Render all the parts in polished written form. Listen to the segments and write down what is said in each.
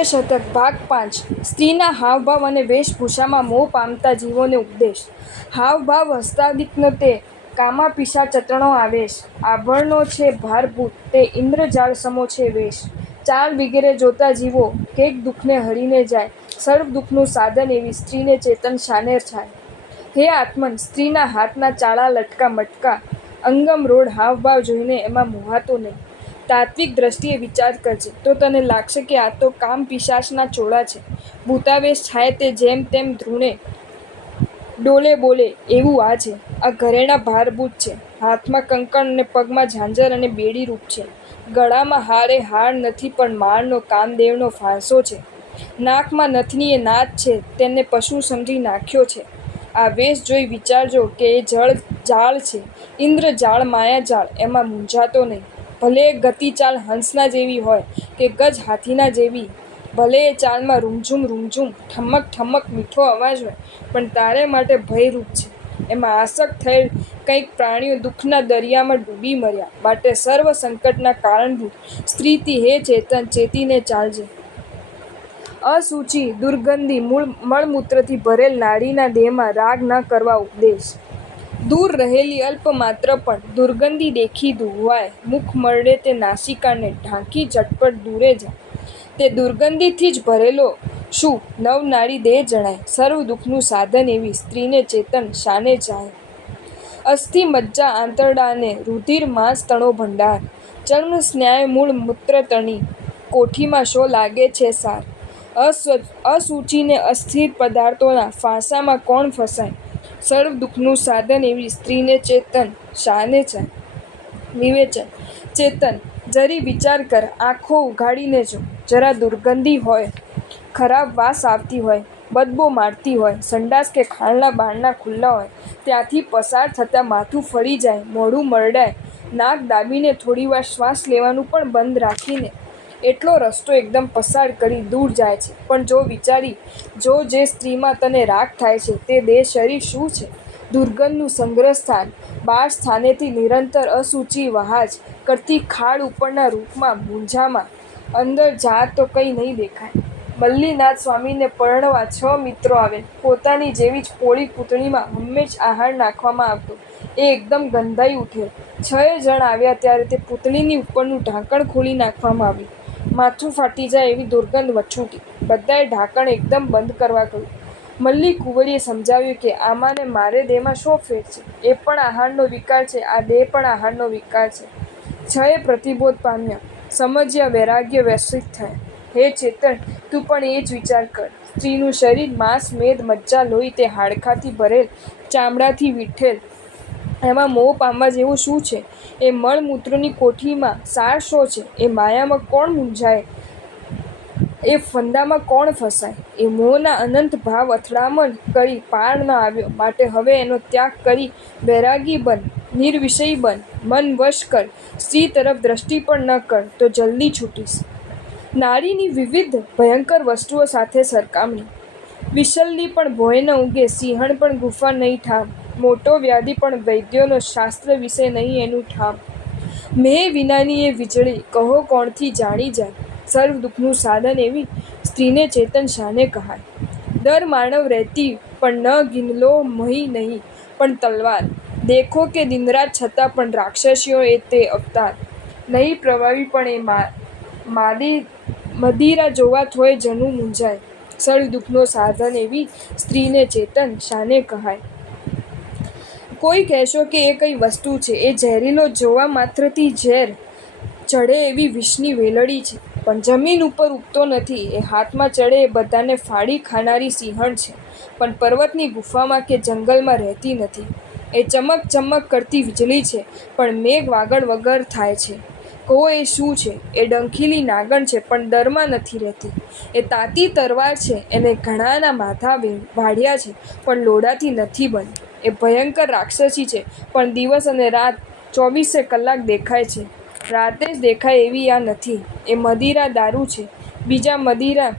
શતક ભાગ 5 સ્ત્રીના હાવભાવ અને વેશભૂષામાં મોહ પામતા જીવોને ઉપદેશ. હાવભાવ હસ્તાદિકનો તે કામાપિશાચત્રણો આવેશ. આભરણો છે ભારભૂત તે ઇન્દ્રજાળ સમો છે વેશ. ચાળ વગેરે જોતા જીવો કેક દુઃખને હરીને જાય. સર્વ દુઃખનું સાધન એવી સ્ત્રીને ચેતન શાને છાય. હે આત્મન, સ્ત્રીના હાથના ચાળા લટકા મટકા અંગમ રોડ હાવભાવ જોઈને એમાં મોહાતો નહીં. તાત્વિક દ્રષ્ટિએ વિચાર કરજે તો તને લાગશે કે આ તો કામ પિશાચના ચોળા છે. ભૂતાવેશ છાય તે જેમ તેમ ધ્રુણે ડોલે બોલે એવું આ છે. આ ઘરેણા ભારભૂત છે. હાથમાં કંકણ અને પગમાં ઝાંઝર અને બેડી રૂપ છે. ગળામાં હારે હાર નથી પણ માળનો કામદેવનો ફાંસો છે. નાકમાં નથનીએ નાદ છે તેને પશુ સમજી નાખ્યો છે. આ વેશ જોઈ વિચારજો કે એ જાળ છે, ઇન્દ્ર જાળ માયાજાળ, એમાં મૂંઝાતો નહીં. ભલે એ ગતિ ચાલ હંસના જેવી હોય કે ગજ હાથીના જેવી, ભલે એ ચાલમાં રૂમઝૂમ રૂમઝૂમ ઠમક ઠમક મીઠો અવાજ હોય, પણ તારે માટે ભયરૂપ છે. એમાં આસક્ત થયેલ કંઈક પ્રાણીઓ દુઃખના દરિયામાં ડૂબી મર્યા. માટે સર્વ સંકટના કારણભૂત સ્ત્રીથી હે ચેતન ચેતીને ચાલજે. અસૂચિ દુર્ગંધી મળમૂત્રથી ભરેલ નારીના દેહમાં રાગ ન કરવા ઉપદેશ. દૂર રહેલી અલ્પમાત્ર પણ દુર્ગંધી દેખી ધુવાય. મુખ મળે તે નાસિકાને ઢાંકી ઝટપટ દૂરે જાય. તે દુર્ગંધીથી જ ભરેલો શું નવનારી દેહ જણાય. સર્વ દુઃખનું સાધન એવી સ્ત્રીને ચેતન શાને જાય. અસ્થિ મજ્જા આંતરડાને રુધિર માંસ તણો ભંડાર. ચર્મ સ્નાયુ મૂળ મૂત્ર તણી કોઠીમાં શો લાગે છે સાર. અસૂચિને અસ્થિર પદાર્થોના ફાંસામાં કોણ ફસાય. સર્વ દુઃખનું સાધન એવી સ્ત્રીને ચેતન શાને જાય. વિવેચન. ચેતન, જરી વિચાર કર. આંખો ઉઘાડીને જો. જરા દુર્ગંધી હોય, ખરાબ વાસ આવતી હોય, બદબો મારતી હોય, સંડાસ કે ખાલના બારણા ખુલ્લા હોય, ત્યાંથી પસાર થતાં માથું ફરી જાય, મોઢું મરડાય, નાક દાબીને થોડીવાર શ્વાસ લેવાનું પણ બંધ રાખીને એટલો રસ્તો એકદમ પસાર કરી દૂર જાય છે. પણ જો વિચારી જો જે સ્ત્રીમાં તને રાગ થાય છે તે દેહ શરીર શું છે? દુર્ગંધનું સંગ્રહ સ્થાન. 12 સ્થાનેથી નિરંતર અસૂચિ વહાજ કરતી ખાડ ઉપરના રૂપમાં મૂંઝામાં અંદર જા તો કંઈ નહીં દેખાય. મલ્લીનાથ સ્વામીને પરણવા 6 મિત્રો આવેલ. પોતાની જેવી જ પોળી પૂતળીમાં હંમેશ આહાર નાખવામાં આવતો. એ એકદમ ગંધાઈ ઉઠેલ. 6 જણ આવ્યા ત્યારે તે પૂતળીની ઉપરનું ઢાંકણ ખોલી નાખવામાં આવ્યું. માથું ફાટી જાય એવી દુર્ગંધ વછૂટી. બધાએ ઢાંકણ એકદમ બંધ કરવા કહ્યું. મલ્લી કુંવરીએ સમજાવ્યું કે આમાં ને મારે દેહમાં શો ફેર છે? એ પણ આહારનો વિકાર છે, આ દેહ પણ આહારનો વિકાર છે. 6 પ્રતિબોધ પામ્યા, સમજ્યા, વૈરાગ્ય વ્યવસ્થિત થયા. હે ચેતન, તું પણ એ જ વિચાર કર. સ્ત્રીનું શરીર માંસ મેદ મજ્જા લોહી તે હાડકાથી ભરેલ, ચામડાથી વીઠેલ, એમાં મોહ પામવા જેવું શું છે? એ મળમૂત્રની કોઠીમાં સાર શો છે? એ માયામાં કોણ મૂંઝાય? એ ફંદામાં કોણ ફસાય? એ મોહના અનંત ભાવ અથડામણ કરી પાર ન આવ્યો. માટે હવે એનો ત્યાગ કરી વૈરાગી બન, નિર્વિષય બન, મન વશ કર. સ્ત્રી તરફ દ્રષ્ટિ પણ ન કર તો જલ્દી છૂટીશ. નારીની વિવિધ ભયંકર વસ્તુઓ સાથે સરખામણી. વિશલ્ય પણ ભોંય ન ઉગે, સિંહણ પણ ગુફા નહીં ઠામ, મોટો વ્યાધિ પણ વૈદ્યોનો શાસ્ત્ર વિશે નહીં એનું ઠામ. મેહ વિનાની એ વીજળી કહો કોણથી જાણી જાય. સર્વ દુઃખનું સાધન એવી સ્ત્રીને ચેતન શાને કહાય. દર માનવ રહેતી પણ ન ગિનલો મહી નહીં પણ તલવાર. દેખો કે દિનરાત છતાં પણ રાક્ષસીઓ એ તે અવતાર. નહીં પ્રભાવી પણ એ મદિરા જોવા થોય જનું મૂંઝાય. સર્વ દુઃખનો સાધન એવી સ્ત્રીને ચેતન શાને કહાય. કોઈ કહેશો કે એ કઈ વસ્તુ છે? એ ઝેરીલો જોવા માત્રથી ઝેર ચડે એવી વિષની વેલડી છે. પણ જમીન ઉપર ઉગતો નથી. એ હાથમાં ચડે એ બધાને ફાડી ખાનારી સિંહણ છે. પણ પર્વતની ગુફામાં કે જંગલમાં રહેતી નથી. એ ચમક ચમક કરતી વીજળી છે, પણ મેઘ વાગડ વગર થાય છે. કહો એ શું છે? એ ડંખીલી નાગણ છે, પણ દરમાં નથી રહેતી. એ તાતી તરવાર છે, એને ઘણાના માથા વાઢ્યા છે, પણ લોઢાથી નથી બની. એ ભયંકર રાક્ષસી છે, પણ દિવસ અને રાત 24 કલાક દેખાય છે. રાતે જ દેખાય એવી આ નથી. એ મદિરા દારૂ છે. બીજા મદિરા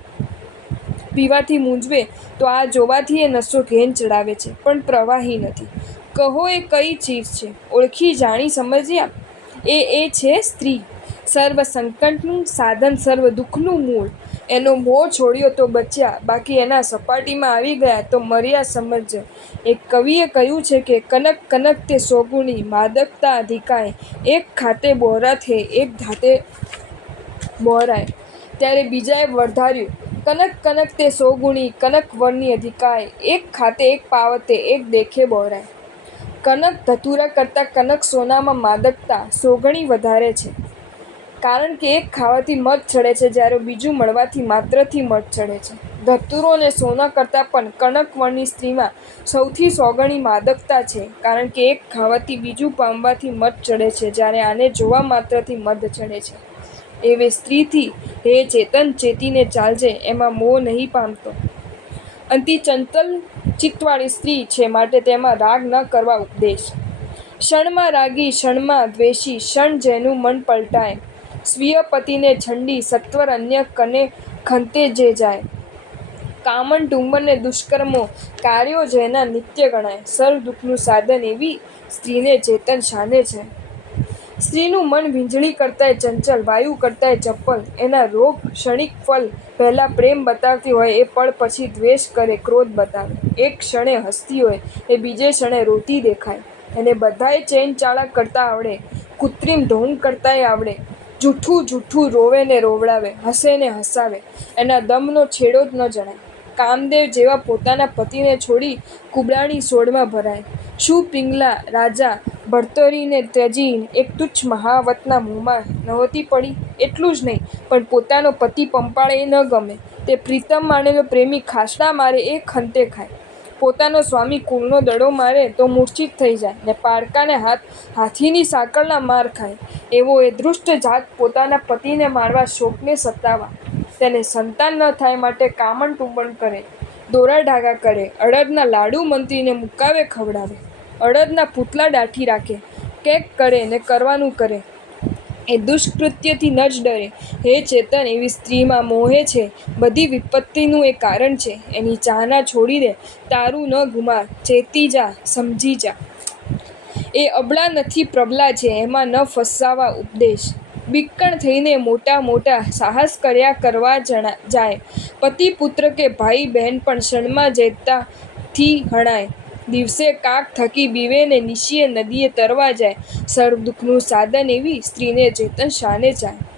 પીવાથી મૂંઝવે તો આ જોવાથી એ નશો ઘેન ચડાવે છે, પણ પ્રવાહી નથી. કહો એ કઈ ચીજ છે? ઓળખી જાણી સમજ્યા? એ છે સ્ત્રી. સર્વ સંકટનું સાધન, સર્વ દુઃખનું મૂળ. એનો મોહ છોડ્યો તો બચ્યા, બાકી એના સપાટીમાં આવી ગયા તો મર્યા સમજજો. એક કવિએ કહ્યું છે કે કનક કનક તે સોગુણી માદકતા અધિકાય, એક ખાતે બોરા થે એક ધાતે બોરાય. ત્યારે બીજાએ વધાર્યું, કનક કનક તે સોગુણી કનક વરની અધિકાય, એક ખાતે એક પાવતે એક દેખે બોરાય. કનક ધતુરા કરતાં કનક સોનામાં માદકતા સોગણી વધારે છે, કારણ કે એક ખાવાથી મધ ચડે છે જ્યારે બીજું મળવાથી માત્રથી મધ ચડે છે. ધતુરો અને સોના કરતાં પણ કનક વરની સ્ત્રીમાં સૌથી સોગણી માદકતા છે, કારણ કે એક ખાવાથી બીજું પામવાથી મધ ચડે છે જ્યારે આને જોવા માત્રથી મધ ચડે છે. એવે સ્ત્રીથી હે ચેતન ચેતીને ચાલજે, એમાં મોહ નહીં પામતો. અતિ ચંચલ ચિત્તવાળી સ્ત્રી છે, માટે તેમાં રાગ ન કરવા ઉપદેશ. ક્ષણમાં રાગી ક્ષણમાં દ્વેષી, ક્ષણ જેનું મન પલટાય, સ્વીય પતિને છંડી સત્વર અન્ય કને ખંતે જે જાય. કામણ ટુંબન ને દુષ્કર્મો કાર્યો જેના નિત્ય ગણાય, સર્વ દુઃખનું સાધન એવી સ્ત્રીને ચેતન શાને છે. સ્ત્રીનું મન વીંજળી કરતાંય ચંચલ, વાયુ કરતાંય ચપળ, એના રોગ ક્ષણિક ફલ પહેલાં પ્રેમ બતાવતી હોય એ પળ પછી દ્વેષ કરે ક્રોધ બતાવે. એક ક્ષણે હસતી હોય એ બીજે ક્ષણે રોતી દેખાય. એને બધાય ચેન ચાળા કરતાં આવડે, કૃત્રિમ ઢોંગ કરતાંય આવડે. જૂઠું જૂઠું રોવે ને રોવડાવે, હસે ને હસાવે, એના દમનો છેડો જ ન જણાય. કામદેવ જેવા પોતાના પતિને છોડી કુબડાની સોડમાં ભરાય. શું પિંગલા રાજા ભર્તૃહરિને ત્યજી એક તુચ્છ મહાવતના મોહમાં નહોતી પડી? એટલું જ નહીં, પણ પોતાનો પતિ પંપાળે એ ન ગમે. તે પ્રીતમ માનેલો પ્રેમી ખાસડા મારે એ ખંતે ખાય. પોતાનો સ્વામી કુળનો દડો મારે તો મૂર્છિત થઈ જાય ને પારકાને હાથીની સાંકળના માર ખાય. એવો એ દુષ્ટ જાત પોતાના પતિને મારવા શોકને સતાવા. તેને સંતાન ન થાય માટે કામણ ટુંબન કરે, દોરા ધાગા કરે, અડદના લાડુ મંત્રીને મુકાવે ખવડાવે, અડદના પૂતલા દાટી રાખે, કેક કરે ને કરવાનું કરે. એ દુષ્કૃત્યથી ન જ ડરે. હે ચેતન, એવી સ્ત્રીમાં મોહે છે બધી વિપત્તિનું એ કારણ છે. એની ચાહના છોડી દે, તારું ન ગુમાર, ચેતી જા, સમજી જા. એ અબળા નથી પ્રબલા છે, એમાં ન ફસાવા ઉપદેશ. બીકણ થઈને મોટા મોટા સાહસ કર્યા કરવા જાય, પતિ પુત્ર કે ભાઈ બહેન પણ ક્ષણમાં જેતાથી હણાય. દિવસે કાગ થકી બીવે ને નિશીએ નદીએ તરવા જાય, સર્વ દુઃખનું સાધન એવી સ્ત્રીને ચેતન શાને જાય.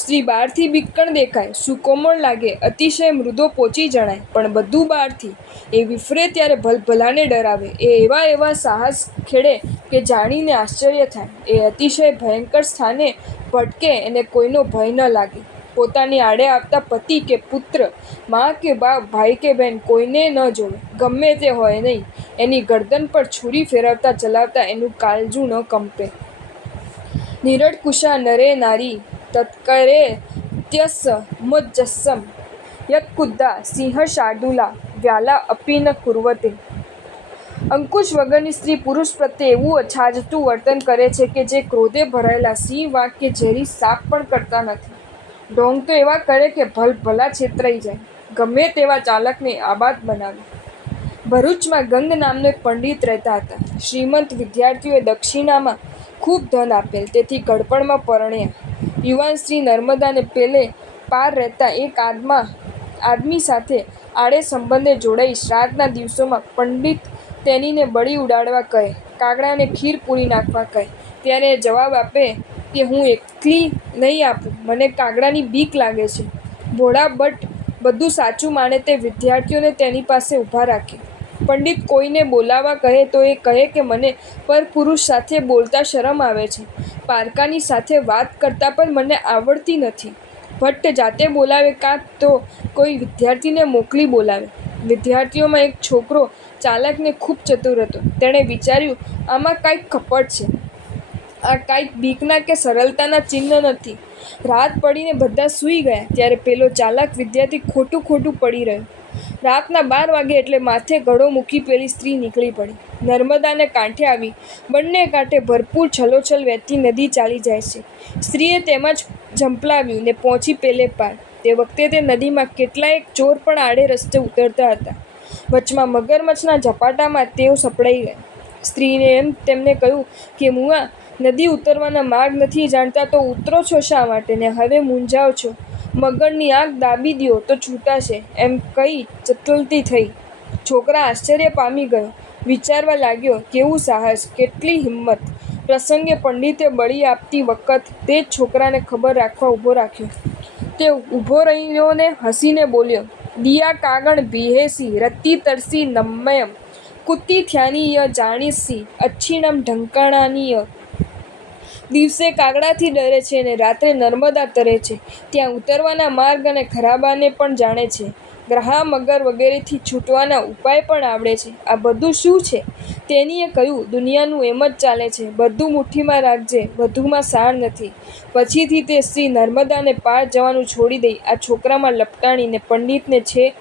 સ્ત્રી બહારથી બીકણ દેખાય, સુકોમળ લાગે, અતિશય મૃદો પોચી જણાય, પણ બધું બહારથી. એ વિફરે ત્યારે ભલભલાને ડરાવે, એ એવા સાહસ ખેડે કે જાણીને આશ્ચર્ય થાય. એ અતિશય ભયંકર સ્થાને ભટકે, એને કોઈનો ભય ન લાગે. પોતાની આડે આવતા પતિ કે પુત્ર, મા કે બાપ, ભાઈ કે બહેન કોઈને ન જોવે, ગમે તે હોય નહીં. એની ગરદન પર છૂરી ફેરવતા ચલાવતા એનું કાળજું ન કંપે. નિરડકુશા નરે નારી તત્કરે ત્યસ મોજ્જસમ, યત્કુદ્ધા સિંહ શાર્દૂલા વ્યાલા અપી ન કુર્વતે. અંકુશ વગરની સ્ત્રી પુરુષ પ્રત્યે એવું અછાજતું વર્તન કરે છે કે જે ક્રોધે ભરાયેલા સિંહ, વાઘ કે ઝેરી સાપ પણ કરતા નથી. ઢોંગ તો એવા કરે કે ભલભલા છેતરાઈ જાય, ગમે તેવા ચાલાકને આબાદ બનાવે. ભરૂચમાં ગંગ નામનો એક પંડિત રહેતા હતા. શ્રીમંત વિદ્યાર્થીઓએ દક્ષિણામાં ખૂબ ધન આપેલ, તેથી ગડપણમાં પરણ્યા. યુવાન સ્ત્રી નર્મદાને પેલે પાર રહેતા એક આદમી સાથે આડે સંબંધે જોડાઈ શ્રાદ્ધના દિવસોમાં પંડિત તેણીને બળી ઉડાડવા કહે, કાગડાને ખીર પૂરી નાખવા કહે. ત્યારે એ જવાબ આપે કે હું એકલી નહીં આપું, મને કાગડાની બીક લાગે છે. ભોળા ભટ્ટ બધું સાચું માને તે વિદ્યાર્થીઓને તેની પાસે ઊભા રાખે. પંડિત કોઈને બોલાવવા કહે તો એ કહે કે મને પરપુરુષ સાથે બોલતા શરમ આવે છે, પારકાની સાથે વાત કરતાં પણ મને આવડતી નથી. ભટ્ટ જાતે બોલાવે કાં તો કોઈ વિદ્યાર્થીને મોકલી બોલાવે. વિદ્યાર્થીઓમાં એક છોકરો ચાલાક ને ખૂબ ચતુર હતો. તેણે વિચાર્યું, આમાં કાંઈક કપટ છે, આ કાંઈક બીકના કે સરળતાના ચિહ્ન નથી. રાત પડીને બધા સૂઈ ગયા ત્યારે પેલો ચાલાક વિદ્યાર્થી ખોટું પડી રહ્યો. રાતના 12 વાગે એટલે માથે ઘડો મૂકી પેલી સ્ત્રી નીકળી પડી. નર્મદાને કાંઠે આવી. બંને કાંઠે ભરપૂર છલોછલ વહેતી નદી ચાલી જાય છે. સ્ત્રીએ તેમાં જ ઝંપલાવ્યું ને પહોંચી પેલે પાર. તે વખતે તે નદીમાં કેટલાયક ચોર પણ આડે રસ્તે ઉતરતા હતા. વચમાં મગરમચ્છના ઝપાટામાં તેઓ સપડાઈ ગયા. સ્ત્રીએ તેમને કહ્યું કે મુઆ, નદી ઉતરવાના માર્ગ નથી જાણતા તો ઉતરો છો શા માટે ને હવે મૂંઝાઓ છો? મગરની આંખ દાબી દ્યો તો છૂટાશે એમ કહી ચતુલતી થઈ. છોકરા આશ્ચર્ય પામી ગયો. વિચારવા લાગ્યો, કેવું સાહસ, કેટલી હિંમત! પ્રસંગે પંડિતે બળી આપતી વખત તે જ છોકરાને ખબર રાખવા ઊભો રાખ્યો. તે ઊભો રહ્યો ને હસીને બોલ્યો, દિયા કાગણ ભીહેસી રત્તી તરસી નમ્મયમ કુત્તી થ્યાની ય જાણીસી અચ્છીણમ ઢંકાણાની. દિવસે કાગડાથી ડરે છે ને રાત્રે નર્મદા તરે છે. ત્યાં ઉતરવાના માર્ગ અને ખરાબાને પણ જાણે છે. ગ્રહા મગર વગેરેથી છૂટવાના ઉપાય પણ આવડે છે. આ બધું શું છે? તેનીએ કહ્યું, દુનિયાનું એમ જ ચાલે છે. બધું મુઠ્ઠીમાં રાખજે, વધુમાં સાર નથી. પછીથી તે સ્ત્રી નર્મદાને પાર જવાનું છોડી દઈ આ છોકરામાં લપટાણીને પંડિતને છે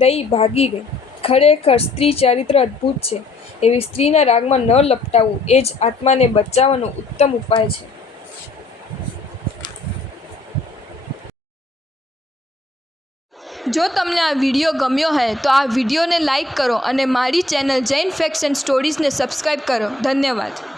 દઈ ભાગી ગઈ. ખરેખર સ્ત્રી ચારિત્ર અદ્ભુત છે. એવી સ્ત્રીના રાગમાં ન લપટાવું એ જ આત્માને બચાવવાનો ઉત્તમ ઉપાય છે. જો તમને આ વિડીયો ગમ્યો હોય તો આ વિડીયોને લાઈક કરો અને મારી ચેનલ જૈન ફેક્ટ્સ એન્ડ સ્ટોરીઝને સબસ્ક્રાઈબ કરો. ધન્યવાદ.